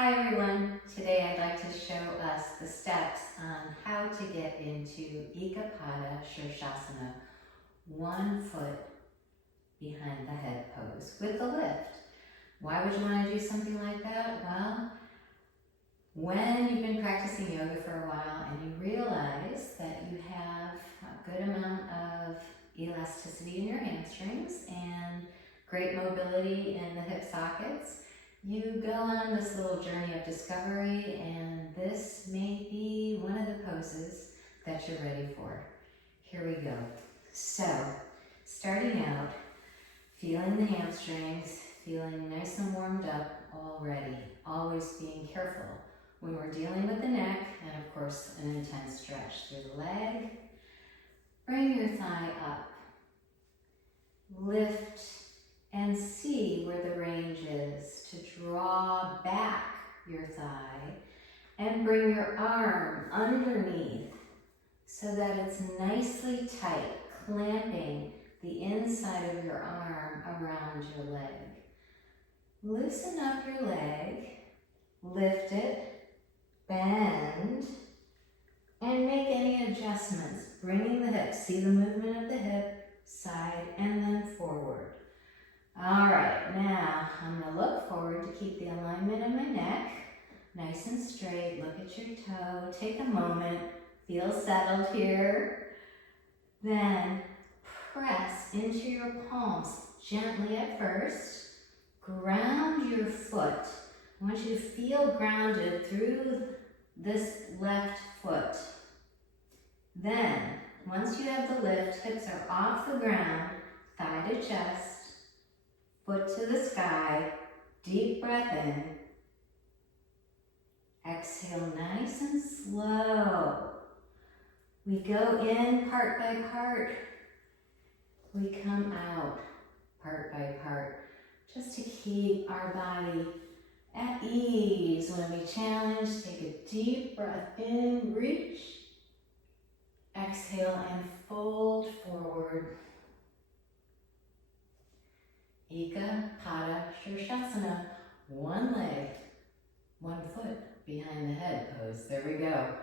Hi everyone, today I'd like to show us the steps on how to get into Eka Pada Sirsasana, 1 foot behind the head pose with the lift. Why would you want to do something like that? Well, when you've been practicing yoga for a while and you realize that you have a good amount of elasticity in your hamstrings and great mobility in the hip sockets, you go on this little journey of discovery, and this may be one of the poses that you're ready for. Here we go. So, starting out, feeling the hamstrings, feeling nice and warmed up already. Always being careful when we're dealing with the neck, and of course, an intense stretch through the leg. Bring your thigh up. Lift and see where the range is to draw back your thigh and bring your arm underneath so that it's nicely tight, clamping the inside of your arm around your leg. Loosen up your leg, lift it, bend, and make any adjustments, bringing the hip. See the movement of the hip, side and then forward. All right, now I'm going to look forward to keep the alignment of my neck nice and straight. Look at your toe. Take a moment. Feel settled here. Then press into your palms gently at first. Ground your foot. I want you to feel grounded through this left foot. Then, once you have the lift, hips are off the ground, thigh to chest, foot to the sky, deep breath in. Exhale nice and slow. We go in part by part. We come out part by part, just to keep our body at ease. When we challenge, take a deep breath in, reach. Exhale and fold forward. Eka Pada Sirsasana, 1 leg, 1 foot behind the head pose. There we go.